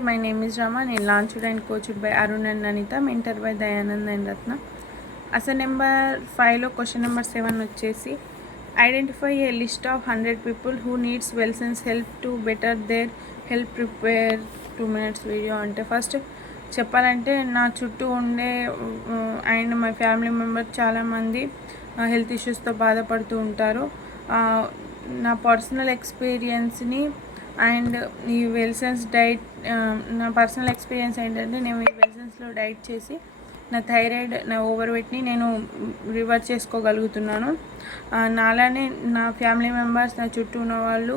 My name is Rama. నేను launched and coached by Arun and Nanita, mentored by Dayanand and Ratna. అసలు number 5లో question number 7 వచ్చేసి identify a list of 100 people who needs wellness help to better there help prepare 2 minutes video. అంటే first చెప్పాలంటే నా చుట్టూ ఉండే and my family member చాలామంది health ఇష్యూస్తో బాధపడుతూ ఉంటారు. నా పర్సనల్ ఎక్స్పీరియన్స్ని అండ్ ఈ వెల్సన్స్ డైట్, నా పర్సనల్ ఎక్స్పీరియన్స్ ఏంటంటే నేను ఈ వెల్సన్స్లో డైట్ చేసి నా థైరాయిడ్, నా ఓవర్ వెయిట్ని నేను రివర్స్ చేసుకోగలుగుతున్నాను. నాలానే నా ఫ్యామిలీ మెంబర్స్, నా చుట్టూ ఉన్న వాళ్ళు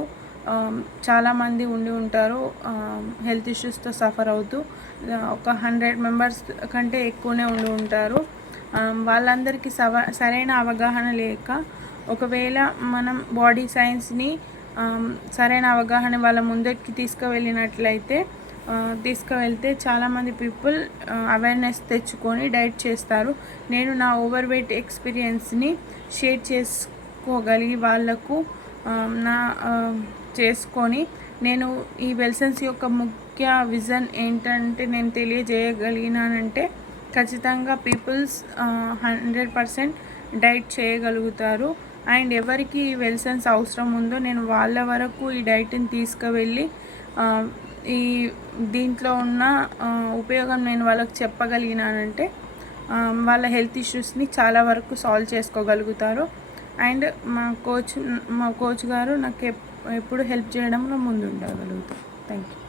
చాలామంది ఉండి ఉంటారు హెల్త్ ఇష్యూస్తో సఫర్ అవుతూ. ఒక 100 మెంబర్స్ కంటే ఎక్కువనే ఉండి ఉంటారు. వాళ్ళందరికీ సరైన అవగాహన లేక, ఒకవేళ మనం బాడీ సైన్స్ని సరైన అవగాహన వాళ్ళ ముందుకి తీసుకువెళ్తే చాలామంది పీపుల్ అవేర్నెస్ తెచ్చుకొని డైట్ చేస్తారు. నేను నా ఓవర్ వెయిట్ ఎక్స్పీరియన్స్ని షేర్ చేసుకోగలిగి వాళ్ళకు చేసుకొని నేను ఈ వెల్సన్స్ యొక్క ముఖ్య విజన్ ఏంటంటే నేను తెలియజేయగలిగినానంటే ఖచ్చితంగా పీపుల్స్ 100% డైట్ చేయగలుగుతారు. అండ్ ఎవరికి ఈ వెల్సన్స్ అవసరం ఉందో నేను వాళ్ళ వరకు ఈ డైట్ని తీసుకువెళ్ళి ఈ దీంట్లో ఉన్న ఉపయోగం నేను వాళ్ళకి చెప్పగలిగినానంటే వాళ్ళ హెల్త్ ఇష్యూస్ని చాలా వరకు సాల్వ్ చేసుకోగలుగుతారు. అండ్ మా కోచ్ గారు నాకు ఎప్పుడు హెల్ప్ చేయడంలో ముందు ఉండగలుగుతారు. Thank you.